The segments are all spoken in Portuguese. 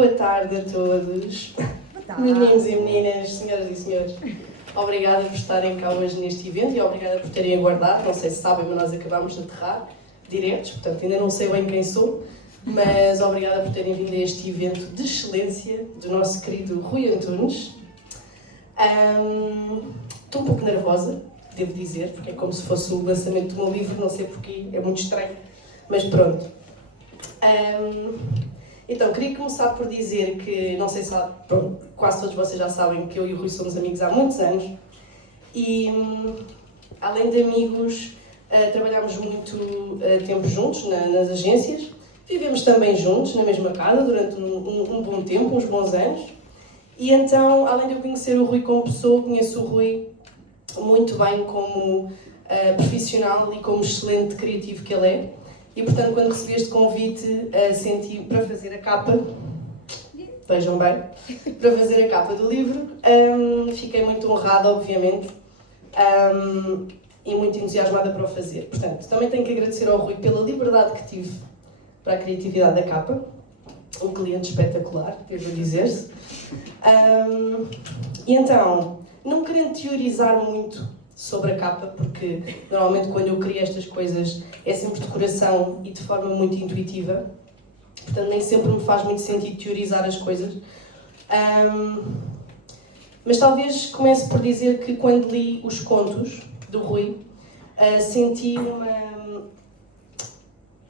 Boa tarde a todos, meninos e meninas, senhoras e senhores. Obrigada por estarem cá hoje neste evento e obrigada por terem aguardado. Não sei se sabem, mas nós acabámos de aterrar diretos, portanto ainda não sei bem quem sou, mas obrigada por terem vindo a este evento de excelência do nosso querido Rui Antunes. Estou um pouco nervosa, devo dizer, porque é como se fosse o lançamento do meu livro, não sei porquê, é muito estranho, mas pronto. Então, queria começar por dizer que, não sei se pronto, quase todos vocês já sabem que eu e o Rui somos amigos há muitos anos e, além de amigos, trabalhámos muito tempo juntos nas agências, vivemos também juntos na mesma casa durante um bom tempo, uns bons anos, e então, além de eu conhecer o Rui como pessoa, conheço o Rui muito bem como profissional e como excelente criativo que ele é. E, portanto, quando recebi este convite, senti para fazer a capa, vejam bem, para fazer a capa do livro, fiquei muito honrada, obviamente, e muito entusiasmada para o fazer. Portanto, também tenho que agradecer ao Rui pela liberdade que tive para a criatividade da capa, um cliente espetacular, devo dizer-se. E então, não querendo teorizar muito sobre a capa, porque normalmente quando eu crio estas coisas é sempre de coração e de forma muito intuitiva, portanto nem sempre me faz muito sentido teorizar as coisas. Mas talvez comece por dizer que quando li os contos do Rui, senti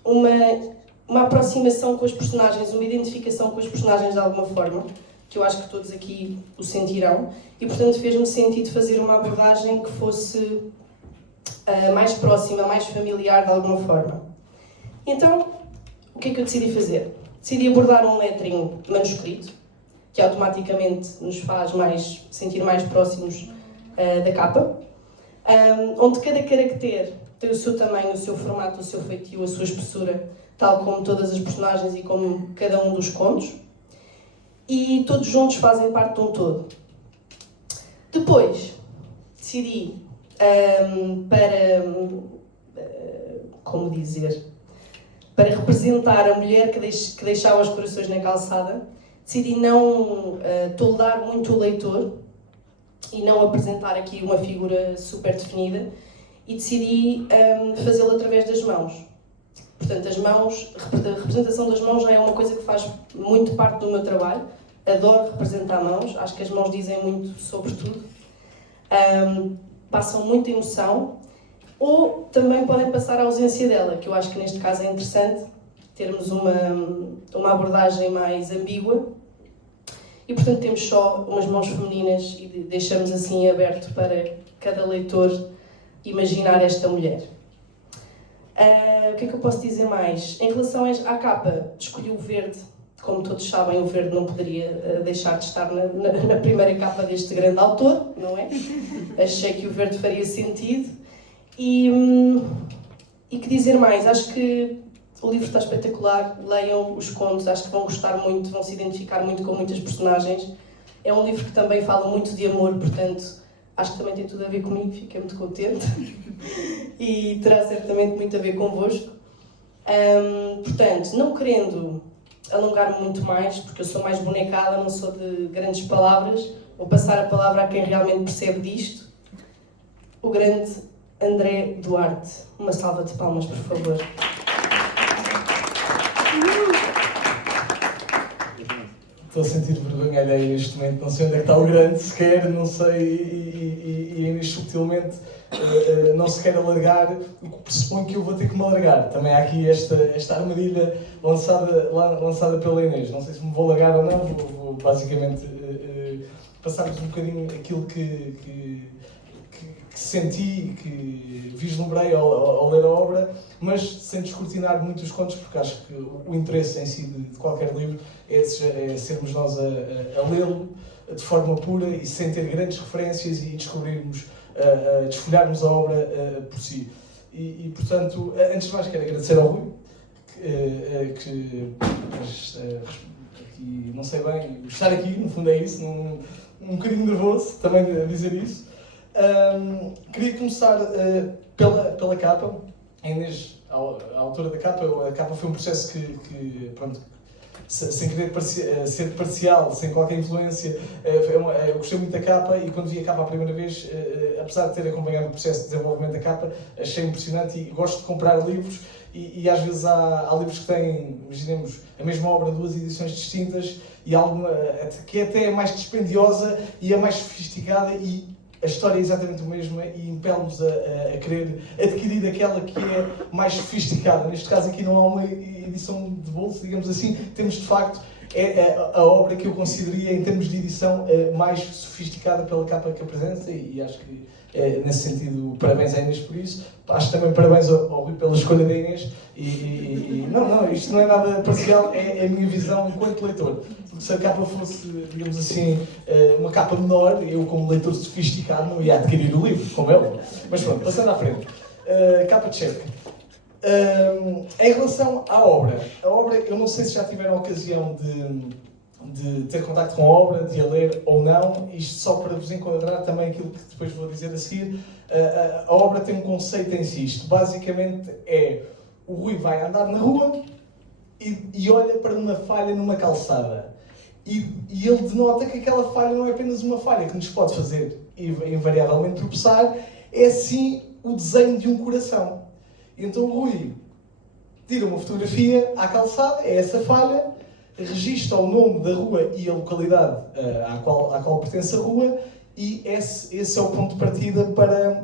uma aproximação com os personagens, uma identificação com os personagens de alguma forma, que eu acho que todos aqui o sentirão, e portanto fez-me sentido fazer uma abordagem que fosse mais próxima, mais familiar de alguma forma. Então, o que é que eu decidi fazer? Decidi abordar um lettering manuscrito, que automaticamente nos faz sentir mais próximos da capa, onde cada caractere tem o seu tamanho, o seu formato, o seu feitio, a sua espessura, tal como todas as personagens e como cada um dos contos, e todos juntos fazem parte de um todo. Depois, decidi para representar a mulher que deixava os corações na calçada, decidi não toldar muito o leitor e não apresentar aqui uma figura super definida e decidi fazê-lo através das mãos. Portanto, a representação das mãos já é uma coisa que faz muito parte do meu trabalho. Adoro representar mãos, acho que as mãos dizem muito sobre tudo. Passam muita emoção, ou também podem passar a ausência dela, que eu acho que neste caso é interessante termos uma abordagem mais ambígua e, portanto, temos só umas mãos femininas e deixamos assim aberto para cada leitor imaginar esta mulher. O que é que eu posso dizer mais? Em relação à capa, escolhi o verde. Como todos sabem, o verde não poderia deixar de estar na primeira capa deste grande autor, não é? Achei que o verde faria sentido. E que dizer mais? Acho que o livro está espetacular, leiam os contos, acho que vão gostar muito, vão se identificar muito com muitas personagens. É um livro que também fala muito de amor, portanto, acho que também tem tudo a ver comigo, fiquei muito contente. E terá certamente muito a ver convosco. Portanto, não querendo alongar-me muito mais, porque eu sou mais bonecada, não sou de grandes palavras, vou passar a palavra a quem realmente percebe disto, o grande André Duarte. Uma salva de palmas, por favor. Estou a sentir vergonha alheia neste momento, não sei onde é que está o grande sequer, não sei, e subtilmente não se quer alargar, o que pressupõe que eu vou ter que me alargar. Também há aqui esta armadilha lançada pela Inês. Não sei se me vou alargar ou não, vou basicamente passar-vos um bocadinho aquilo que senti, que vislumbrei ao ler a obra, mas sem descortinar muito os contos, porque acho que o interesse em si de qualquer livro é sermos nós a lê-lo de forma pura e sem ter grandes referências e descobrirmos, desfolharmos a obra por si. E, portanto, antes de mais quero agradecer ao Rui, aqui, não sei bem, estar aqui, no fundo é isso, um bocadinho nervoso também a dizer isso. Queria começar pela capa. A Inês, a autora da capa, a capa foi um processo que pronto, sem querer ser parcial, sem qualquer influência. Eu gostei muito da capa e quando vi a capa a primeira vez, apesar de ter acompanhado o processo de desenvolvimento da capa, achei impressionante e gosto de comprar livros e às vezes há livros que têm, imaginemos, a mesma obra, duas edições distintas e alguma que até é mais dispendiosa e é mais sofisticada e a história é exatamente a mesma e impele-nos a querer adquirir aquela que é mais sofisticada. Neste caso aqui não há uma edição de bolso, digamos assim, temos de facto a obra que eu consideraria em termos de edição mais sofisticada pela capa que apresenta e acho que nesse sentido parabéns à Inês por isso. Acho também parabéns ao Rui pela escolha da Inês não, isto não é nada parcial, é a minha visão enquanto leitor. Porque se a capa fosse, digamos assim, uma capa menor, eu como leitor sofisticado não ia adquirir o livro, como é óbvio. Mas pronto, passando à frente. Capa de cheque. Em relação à obra, a obra, eu não sei se já tiveram a ocasião de ter contacto com a obra, de a ler ou não, isto só para vos enquadrar também aquilo que depois vou dizer a seguir. A obra tem um conceito em si, isto basicamente é, o Rui vai andar na rua e olha para uma falha numa calçada e ele denota que aquela falha não é apenas uma falha que nos pode fazer invariavelmente tropeçar, é sim o desenho de um coração. Então o Rui tira uma fotografia à calçada, é essa falha, registra o nome da rua e a localidade à qual pertence a rua e esse é o ponto de partida para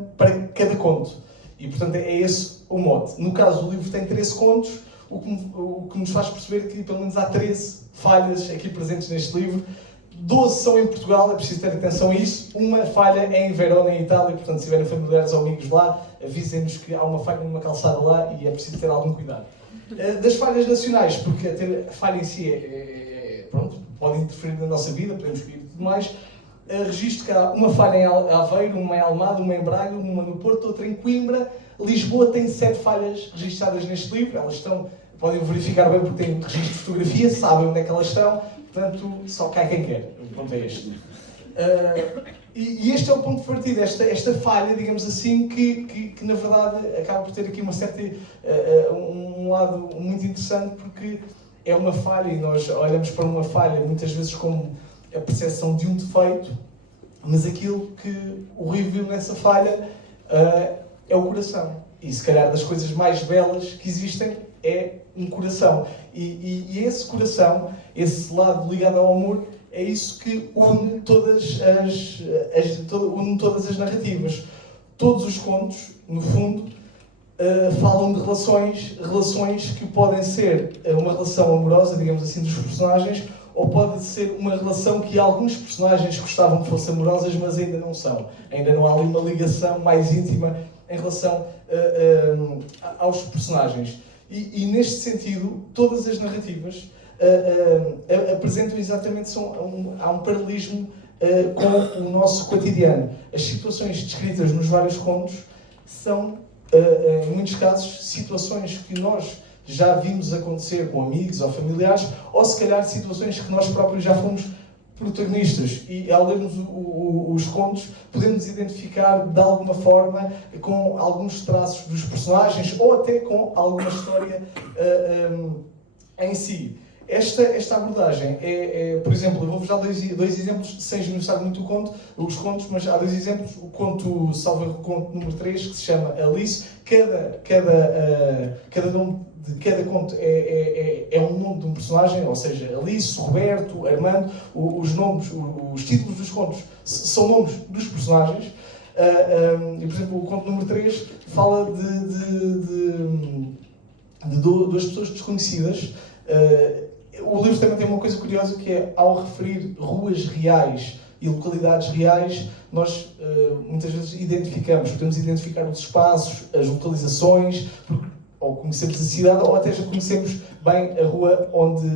cada conto. E, portanto, é esse o mote. No caso, o livro tem 13 contos, o que nos faz perceber que, pelo menos, há 13 falhas aqui presentes neste livro. 12 são em Portugal, é preciso ter atenção a isso. Uma falha é em Verona, em Itália, portanto, se tiverem familiares ou amigos lá, avisem-nos que há uma falha numa calçada lá e é preciso ter algum cuidado. Das falhas nacionais, porque a falha em si pronto, pode interferir na nossa vida, podemos vir e tudo mais. Registro que há uma falha em Aveiro, uma em Almada, uma em Braga, uma no Porto, outra em Coimbra. Lisboa tem 7 falhas registadas neste livro, elas podem verificar bem porque têm registro de fotografia, sabem onde é que elas estão, portanto, só cai quem quer. O ponto é este. E este é o ponto de partida, esta falha, digamos assim, que na verdade acaba por ter aqui uma certa, um lado muito interessante, porque é uma falha e nós olhamos para uma falha muitas vezes como a percepção de um defeito, mas aquilo que o Rui viu nessa falha é o coração. E se calhar das coisas mais belas que existem é um coração. E esse coração, esse lado ligado ao amor, é isso que une todas as narrativas. Todos os contos, no fundo, falam de relações que podem ser uma relação amorosa, digamos assim, dos personagens, ou pode ser uma relação que alguns personagens gostavam que fosse amorosas, mas ainda não são. Ainda não há ali uma ligação mais íntima em relação aos personagens. E neste sentido, todas as narrativas apresentam exatamente, há um paralelismo com o nosso cotidiano. As situações descritas nos vários contos são, em muitos casos, situações que nós já vimos acontecer com amigos ou familiares, ou se calhar situações que nós próprios já fomos protagonistas. E ao lermos os contos, podemos identificar de alguma forma com alguns traços dos personagens ou até com alguma história em si. Esta abordagem por exemplo, eu vou-vos dar dois exemplos, sem esmiuçar muito os contos, mas há 2 exemplos. O conto, salvo o conto número 3, que se chama Alice. Cada nome de cada conto é um nome de um personagem, ou seja, Alice, Roberto, Armando, os títulos dos contos são nomes dos personagens. E, por exemplo, o conto número 3 fala de 2 pessoas desconhecidas. O livro também tem uma coisa curiosa, que é, ao referir ruas reais e localidades reais, nós muitas vezes podemos identificar os espaços, as localizações, ou conhecemos a cidade, ou até já conhecemos bem a rua onde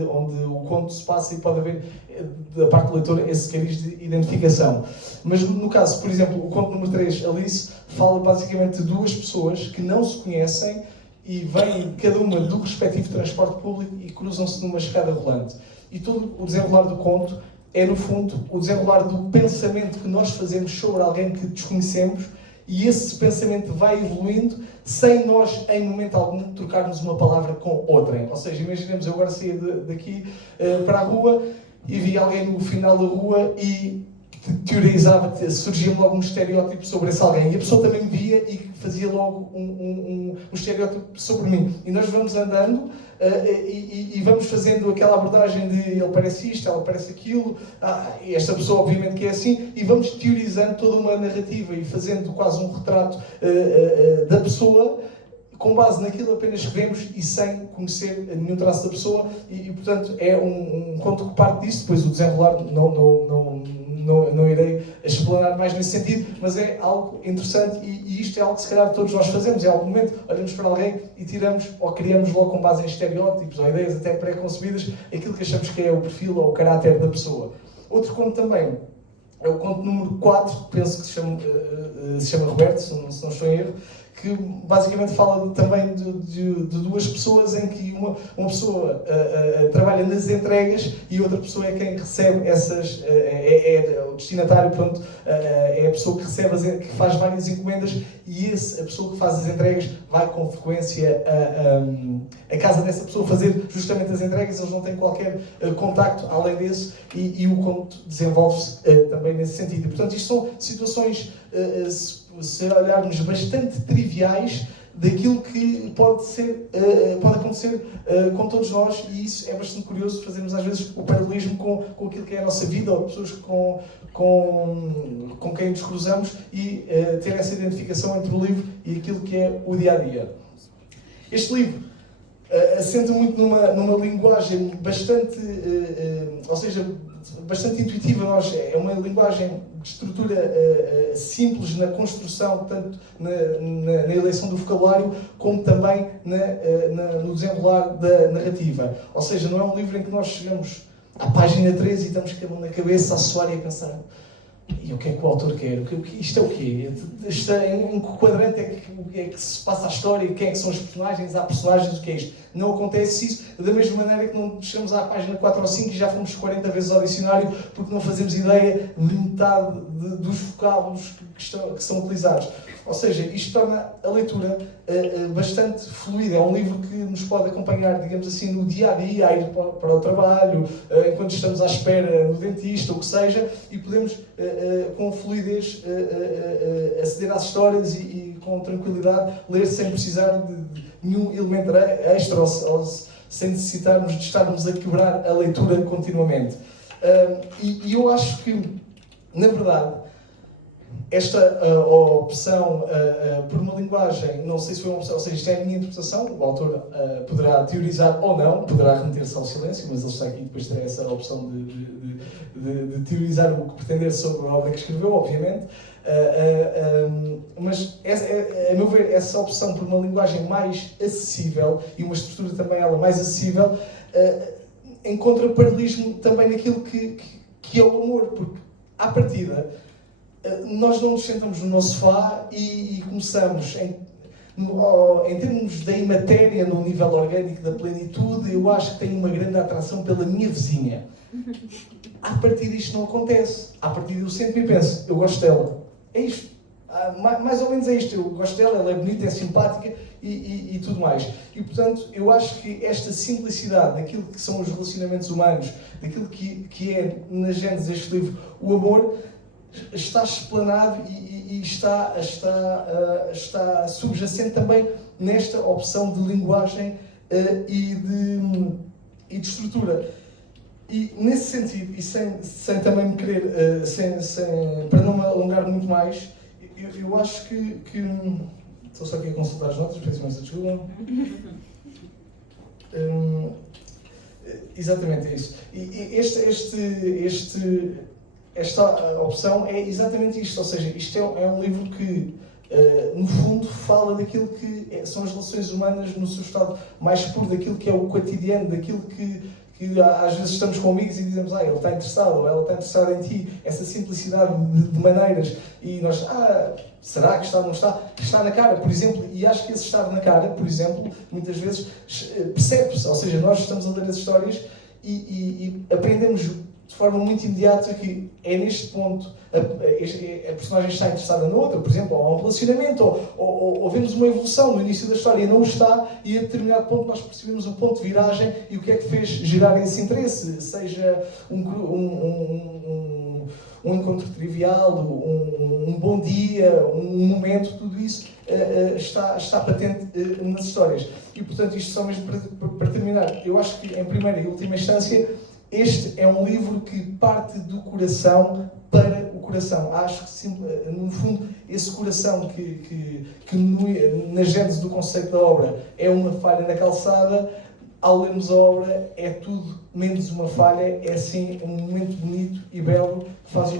o conto se passa, e pode haver, da parte do leitor, esse cariz de identificação. Mas no caso, por exemplo, o conto número 3, Alice, fala basicamente de 2 pessoas que não se conhecem e vêm cada uma do respectivo transporte público e cruzam-se numa escada rolante. E todo o desenrolar do conto é, no fundo, o desenrolar do pensamento que nós fazemos sobre alguém que desconhecemos e esse pensamento vai evoluindo sem nós, em momento algum, trocarmos uma palavra com outrem. Ou seja, imaginemos, eu agora saía daqui para a rua e vi alguém no final da rua e teorizava, surgia logo um estereótipo sobre esse alguém. E a pessoa também me via e fazia logo um estereótipo sobre mim. E nós vamos andando e vamos fazendo aquela abordagem de ele parece isto, ela parece aquilo, esta pessoa obviamente que é assim, e vamos teorizando toda uma narrativa e fazendo quase um retrato da pessoa, com base naquilo apenas que vemos e sem conhecer nenhum traço da pessoa, e portanto é um conto que parte disso. Depois o desenrolar não irei explanar mais nesse sentido, mas é algo interessante e isto é algo que se calhar todos nós fazemos. Em algum momento olhamos para alguém e tiramos ou criamos logo com base em estereótipos ou ideias até pré-concebidas aquilo que achamos que é o perfil ou o caráter da pessoa. Outro conto também é o conto número 4, penso que se chama Roberto, se não estou em erro, que basicamente fala também de duas pessoas em que uma pessoa trabalha nas entregas e outra pessoa é quem recebe essas, é o destinatário, pronto, é a pessoa que recebe, que faz várias encomendas, e a pessoa que faz as entregas vai com frequência a casa dessa pessoa fazer justamente as entregas. Eles não têm qualquer contacto além desse, e o conto desenvolve-se também nesse sentido. E, portanto, isto são situações, se olharmos, bastante triviais daquilo que pode acontecer com todos nós, e isso é bastante curioso, fazermos às vezes o paralelismo com aquilo que é a nossa vida, ou pessoas com quem nos cruzamos, e ter essa identificação entre o livro e aquilo que é o dia-a-dia. Este livro assenta muito numa linguagem bastante, ou seja, bastante intuitiva. É uma linguagem de estrutura simples na construção, tanto na eleição do vocabulário, como também no desenrolar da narrativa. Ou seja, não é um livro em que nós chegamos à página 13 e estamos com a mão na cabeça a suar e a pensar: e o que é que o autor quer? Isto é o quê? Em que quadrante é que se passa a história? Quem é que são os personagens? Há personagens? O que é isto? Não acontece isso, da mesma maneira que não chegamos à página 4 ou 5 e já fomos 40 vezes ao dicionário porque não fazemos ideia de metade dos vocábulos que são utilizados. Ou seja, isto torna a leitura bastante fluida. É um livro que nos pode acompanhar, digamos assim, no dia-a-dia, a ir para o trabalho, enquanto estamos à espera no dentista, ou o que seja, e podemos, com fluidez, aceder às histórias e com tranquilidade, ler sem precisar de nenhum elemento extra, ou sem necessitarmos de estarmos a quebrar a leitura continuamente. E eu acho que, na verdade, esta opção por uma linguagem, não sei se foi uma opção, ou seja, isto é a minha interpretação, o autor poderá teorizar ou não, poderá remeter-se ao silêncio, mas ele está aqui, depois terá essa opção de teorizar o que pretender sobre a obra que escreveu, obviamente. Mas, a meu ver, essa opção por uma linguagem mais acessível e uma estrutura também ela mais acessível encontra paralelismo também naquilo que é o amor, porque, à partida, nós não nos sentamos no nosso sofá e começamos, em termos da imatéria, no nível orgânico da plenitude, eu acho que tenho uma grande atração pela minha vizinha. À partida isto não acontece. À partida eu sento-me e penso: eu gosto dela. É isto. Mais ou menos é isto. Eu gosto dela, ela é bonita, é simpática e tudo mais. E, portanto, eu acho que esta simplicidade daquilo que são os relacionamentos humanos, daquilo que é, na gênese deste livro, o amor, está explanado e está subjacente também nesta opção de linguagem e de estrutura. E nesse sentido, e sem também me querer, para não me alongar muito mais, eu acho que estou só aqui a consultar as notas, peço imensa desculpa. Exatamente é isso. E esta opção é exatamente isto, ou seja, isto é um livro que, no fundo, fala daquilo que são as relações humanas no seu estado mais puro, daquilo que é o cotidiano, daquilo que às vezes estamos com amigos e dizemos: ele está interessado, ou ela está interessada em ti, essa simplicidade de maneiras, e nós: será que está, não está? Está na cara, por exemplo, e acho que esse estar na cara, por exemplo, muitas vezes percebe-se, ou seja, nós estamos a ler as histórias e aprendemos de forma muito imediata que é neste ponto a personagem está interessada na outra, por exemplo, ou há um relacionamento, ou vemos uma evolução no início da história e não está, e a determinado ponto nós percebemos o ponto de viragem e o que é que fez gerar esse interesse, seja um encontro trivial, um bom dia, um momento, tudo isso está patente nas histórias. E, portanto, isto só mesmo para terminar, eu acho que, em primeira e última instância, este é um livro que parte do coração para o coração. Acho que, no fundo, esse coração que na gênese do conceito da obra é uma falha na calçada, ao lermos a obra é tudo menos uma falha, é sim um momento bonito e belo que faz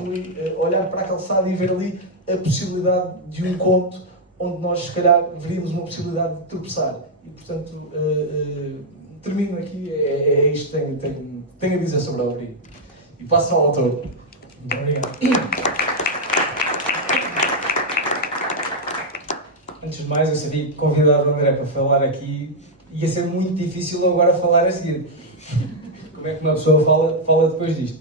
olhar para a calçada e ver ali a possibilidade de um conto onde nós, se calhar, veríamos uma possibilidade de tropeçar. E, portanto, termino aqui, é isto que tenho a dizer sobre a obra. E passo ao autor. Muito obrigado. Antes de mais, eu sabia que convidar o André para falar aqui ia ser muito difícil agora falar a seguir. Como é que uma pessoa fala depois disto?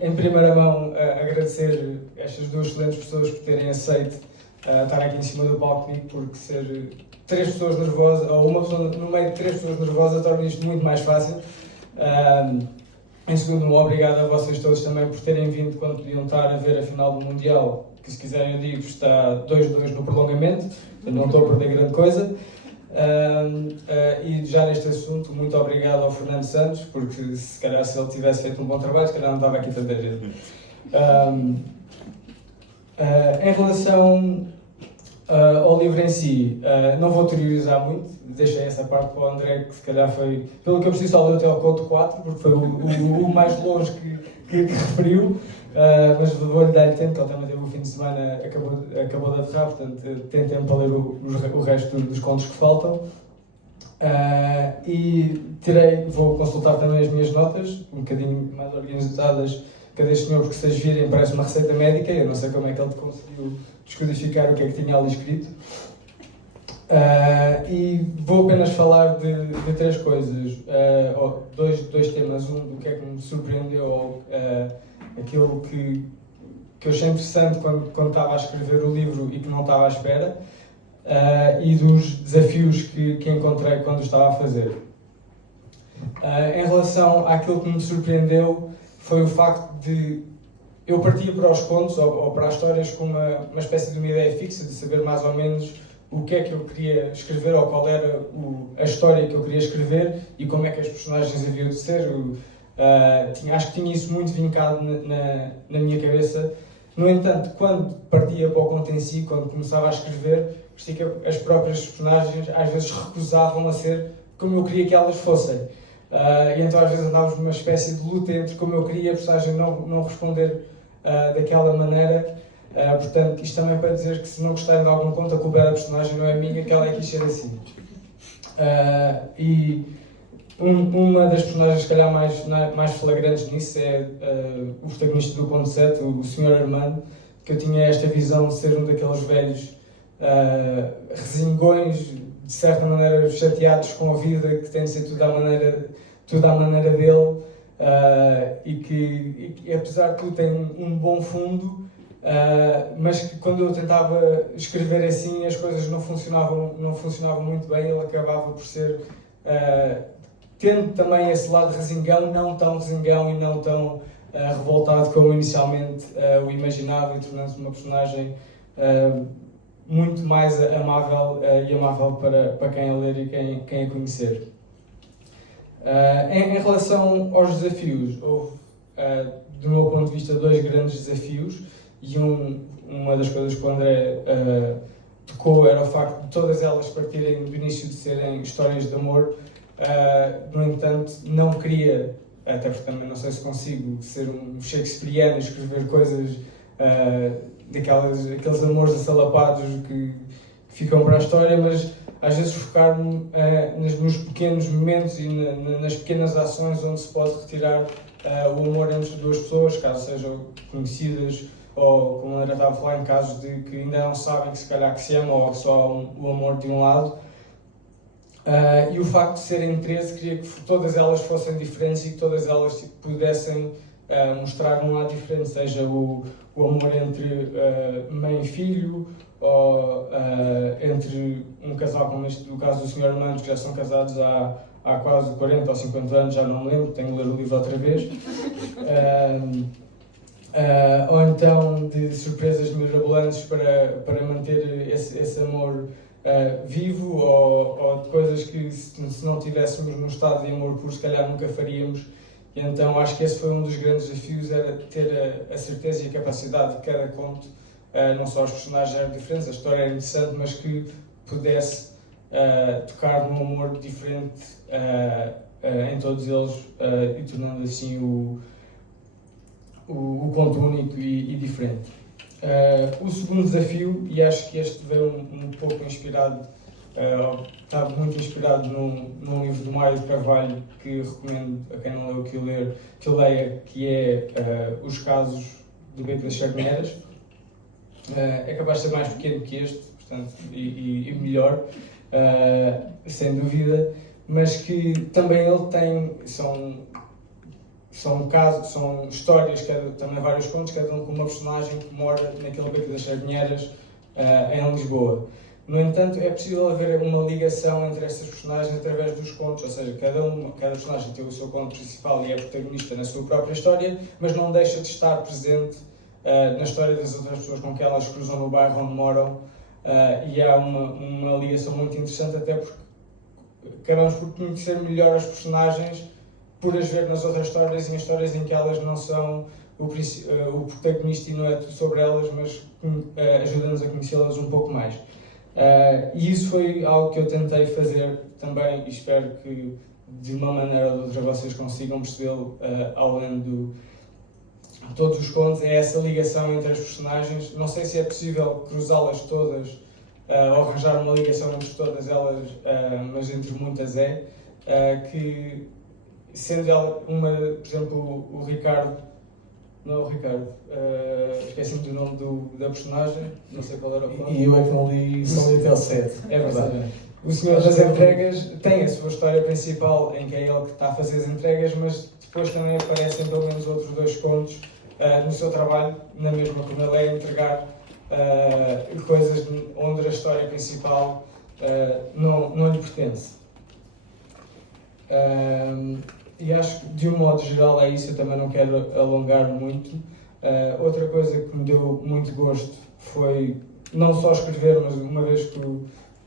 Em primeira mão, agradecer estas duas excelentes pessoas por terem aceito estar aqui em cima do palco comigo, porque ser 3 pessoas nervosas, ou uma pessoa no meio de 3 pessoas nervosas, torna isto muito mais fácil. Em segundo, um obrigado a vocês todos também por terem vindo quando podiam estar a ver a final do Mundial, que se quiserem eu digo, está 2-2 no prolongamento, não estou a perder grande coisa. E já neste assunto, muito obrigado ao Fernando Santos, porque se calhar se ele tivesse feito um bom trabalho, se calhar não estava aqui tanta gente. Em relação ao livro em si, não vou teorizar muito, deixei essa parte para o André, que se calhar foi, pelo que eu preciso, só leu até ao conto 4, porque foi o mais longe que referiu, mas vou-lhe dar tempo, que ele também teve o fim de semana, acabou de aterrar, portanto tem tempo para ler o resto dos contos que faltam. E vou consultar também as minhas notas, um bocadinho mais organizadas que a deste senhor, porque se vocês virem parece uma receita médica, eu não sei como é que ele conseguiu descodificar o que é que tinha ali escrito. E vou apenas falar de 3 coisas, dois temas, um do que é que me surpreendeu, ou aquilo que eu achei interessante quando estava a escrever o livro e que não estava à espera, e dos desafios que encontrei quando o estava a fazer. Em relação àquilo que me surpreendeu, foi o facto de eu partia para os contos ou para as histórias com uma espécie de uma ideia fixa, de saber mais ou menos o que é que eu queria escrever ou qual era a história que eu queria escrever e como é que as personagens haviam de ser. Acho que tinha isso muito vincado na minha cabeça. No entanto, quando partia para o conto em si, quando começava a escrever, parecia que as próprias personagens às vezes recusavam a ser como eu queria que elas fossem. E então às vezes andávamos numa espécie de luta entre como eu queria a personagem não responder daquela maneira. Portanto, isto também para dizer que se não gostarem de algum conto, a culpa da personagem não é minha, que ela é que quis ser assim. E uma das personagens, se calhar, mais flagrantes nisso é o protagonista do conto 7, o Sr. Armando, que eu tinha esta visão de ser um daqueles velhos resingões, de certa maneira chateados com a vida, que tem de ser tudo à maneira dele, e que apesar de tudo tem um bom fundo, mas que quando eu tentava escrever assim as coisas não funcionavam muito bem. Ele acabava por ser, tendo também esse lado resingão, não tão resingão e não tão revoltado como inicialmente o imaginava, e tornando-se uma personagem muito mais amável e amável para quem a ler e quem a conhecer. Em relação aos desafios, houve, do meu ponto de vista, 2 grandes desafios, e uma das coisas que o André tocou era o facto de todas elas partirem do início de serem histórias de amor. No entanto, não queria, até porque também não sei se consigo ser um shakespeariano e escrever coisas aqueles amores assalapados que ficam para a história, mas às vezes focar-me nos pequenos momentos e nas pequenas ações onde se pode retirar o amor entre 2 pessoas, caso sejam conhecidas, ou, como a André estava a falar, em casos de que ainda não sabem que se calhar que se amam, ou só o amor de um lado. E o facto de serem 13, queria que todas elas fossem diferentes e que todas elas pudessem mostrar um lado diferente, seja o amor entre mãe e filho, ou entre um casal, como este do caso do Sr. Armando, que já são casados há quase 40 ou 50 anos, já não me lembro, tenho que ler o livro outra vez. Ou então de surpresas mirabolantes para manter esse amor vivo, ou de coisas que se não tivéssemos num estado de amor puro, se calhar nunca faríamos. E então acho que esse foi um dos grandes desafios, era ter a certeza e a capacidade de cada conto, não só os personagens eram diferentes, a história era interessante, mas que pudesse tocar num amor diferente em todos eles, e tornando assim o conto único e diferente. O segundo desafio, e acho que este veio um pouco inspirado, está muito inspirado num livro do Mário de Carvalho, que recomendo a quem não leu que leia, que é Os Casos do Beco das Chardinheiras. É capaz de ser mais pequeno que este, portanto, e melhor, sem dúvida, mas que também ele tem, são histórias, também vários contos, cada um com uma personagem que mora naquele Beco das Chardinheiras, em Lisboa. No entanto, é possível haver uma ligação entre estas personagens através dos contos, ou seja, cada personagem tem o seu conto principal e é protagonista na sua própria história, mas não deixa de estar presente na história das outras pessoas com que elas cruzam no bairro onde moram, e há uma ligação muito interessante, até porque acabamos por conhecer melhor as personagens por as ver nas outras histórias, e em histórias em que elas não são o protagonista e não é tudo sobre elas, mas ajuda-nos a conhecê-las um pouco mais. E isso foi algo que eu tentei fazer também, e espero que de uma maneira ou de outra vocês consigam percebê-lo ao ler todos os contos, é essa ligação entre as personagens. Não sei se é possível cruzá-las todas ou arranjar uma ligação entre todas elas, mas entre muitas que sendo ela por exemplo, o Ricardo, não é o Ricardo, esqueci-me do nome da personagem, não sei qual era o plano. E eu é que não li, só li até ao 7. É verdade. O Senhor das Entregas tem a sua história principal, em que é ele que está a fazer as entregas, mas depois também aparecem pelo menos outros 2 contos no seu trabalho, na mesma, como ele é a entregar coisas onde a história principal não lhe pertence. E acho que de um modo geral é isso, eu também não quero alongar muito. Outra coisa que me deu muito gosto foi não só escrever, mas uma vez que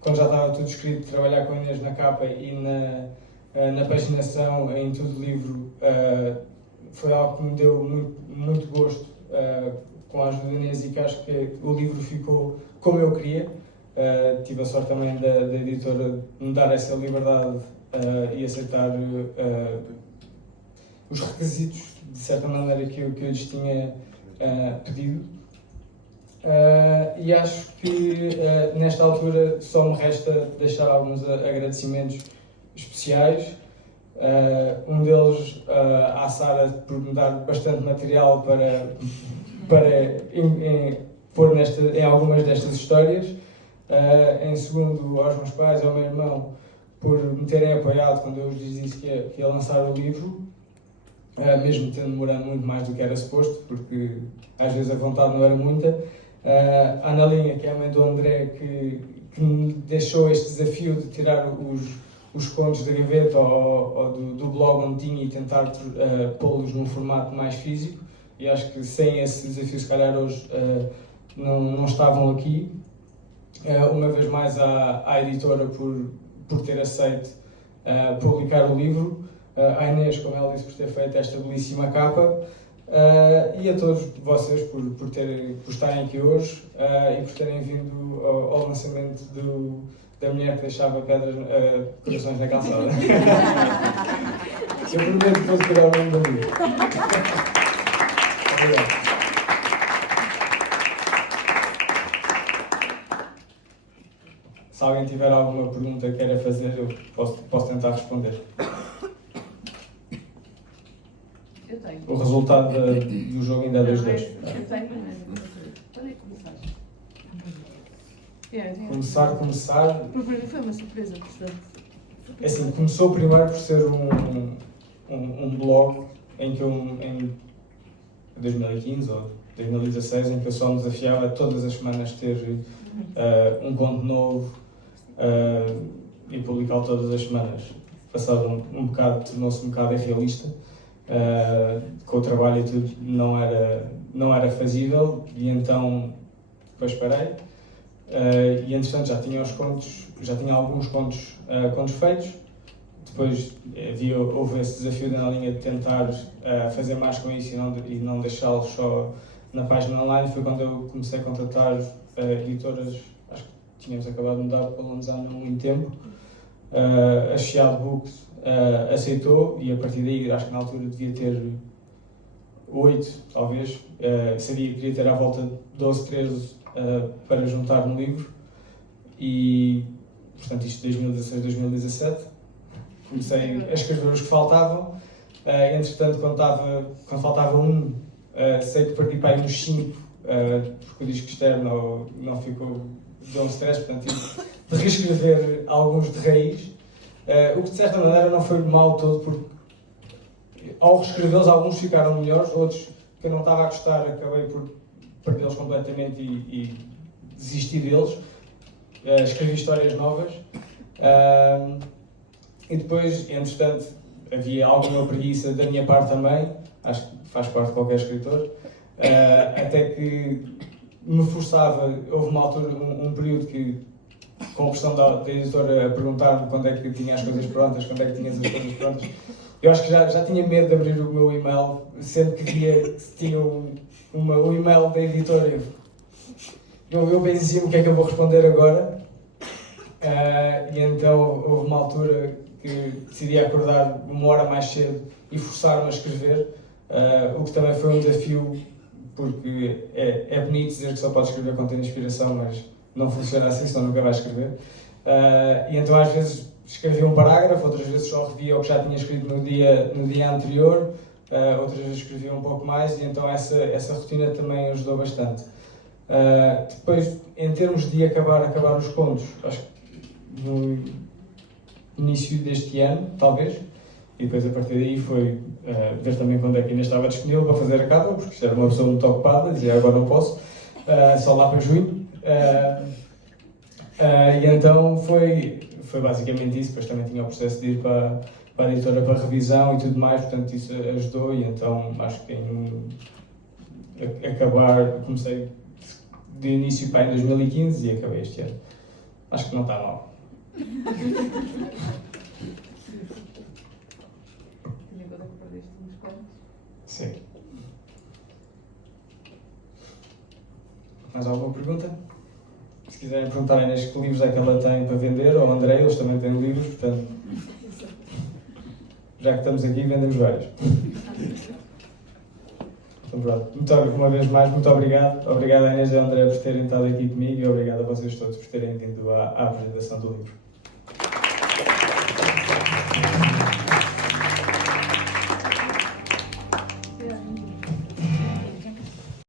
quando já estava tudo escrito, trabalhar com a Inês na capa e na paginação, em todo o livro, foi algo que me deu muito gosto, com a ajuda da Inês, e que acho que o livro ficou como eu queria. Tive a sorte também da editora de me dar essa liberdade e aceitar os requisitos, de certa maneira, que eu lhes tinha pedido. E acho que nesta altura só me resta deixar alguns agradecimentos especiais. Um deles à Sara, por me dar bastante material para pôr em algumas destas histórias. Em segundo, aos meus pais e ao meu irmão, por me terem apoiado quando eu lhes disse que ia lançar o livro, mesmo tendo demorado muito mais do que era suposto, porque às vezes a vontade não era muita. A Analinha, que é a mãe do André, que me deixou este desafio de tirar os contos da gaveta ou do blog onde tinha e tentar pô-los num formato mais físico, e acho que sem esse desafio, se calhar hoje não estavam aqui. Uma vez mais à editora por ter aceito publicar o livro, à Inês, como ela disse, por ter feito esta belíssima capa, e a todos vocês por estarem aqui hoje e por terem vindo ao lançamento da mulher que deixava corações na calçada. Eu prometo depois tirar o nome do livro. Obrigado. Se alguém tiver alguma pergunta que queira fazer, eu posso tentar responder. Eu tenho. O resultado do jogo ainda é 2-2. Eu tenho, mas onde é que começaste? Começar. Foi uma surpresa, portanto. É assim, começou primeiro por ser um blog em que eu 2015 ou 2016, em que eu só me desafiava todas as semanas ter um conto novo e publicá-lo todas as semanas. Passado um bocado, tornou-se um bocado irrealista, com o trabalho e tudo não era fazível, e então depois parei. E entretanto já tinha alguns contos feitos. Depois houve esse desafio da linha de tentar fazer mais com isso e não deixá-lo só na página online. Foi quando eu comecei a contatar editoras, acho que tínhamos acabado de mudar para Lanzano há muito tempo. A Chiado Books aceitou, e a partir daí, acho que na altura devia ter 8, talvez, queria ter à volta de 12, 13 para juntar no livro, e portanto isto 2016, 2017, comecei a escrever os que faltavam. Entretanto, quando faltava um, sei que parti para aí nos 5, porque o disco externo não ficou, deu um stress, portanto tive de reescrever alguns de raiz, o que de certa maneira não foi mal todo, porque ao reescrevê-los alguns ficaram melhores, outros que eu não estava a gostar acabei por perdê-los completamente e desistir deles. Escrevi histórias novas, e depois, entretanto, havia alguma preguiça da minha parte também, acho que faz parte de qualquer escritor, até que me forçava. Houve uma altura, um período que, com a pressão da editora a perguntar-me quando é que eu tinha as coisas prontas, quando é que tinhas as coisas prontas, eu acho que já tinha medo de abrir o meu e-mail, sendo que tinha o e-mail da editora. Eu benzia-me o que é que eu vou responder agora, e então houve uma altura que decidi acordar uma hora mais cedo e forçar-me a escrever, o que também foi um desafio, porque é bonito dizer que só pode escrever quando tem inspiração, mas não funciona assim, senão nunca vai escrever. E então às vezes escrevia um parágrafo, outras vezes só revia o que já tinha escrito no dia anterior, outras vezes escrevia um pouco mais, e então essa rotina também ajudou bastante. Depois, em termos de acabar os contos, acho que no início deste ano, talvez, e depois a partir daí foi ver também quando é que ainda estava disponível para fazer a capa, porque isto era uma pessoa muito ocupada, dizia agora não posso, só lá para junho. E então foi basicamente isso. Depois também tinha o processo de ir para a editora para revisão e tudo mais, portanto isso ajudou, e então acho que comecei de início para em 2015 e acabei este ano. Acho que não está mal. E agora que perdeste uns contos? Sim. Mais alguma pergunta? Se quiserem perguntar a Inês que livros é que ela tem para vender, ou ao André, eles também têm livros, portanto, já que estamos aqui, vendemos vários. Então, pronto. Uma vez mais, muito obrigado. Obrigado a Inês e ao André por terem estado aqui comigo, e obrigado a vocês todos por terem vindo à apresentação do livro.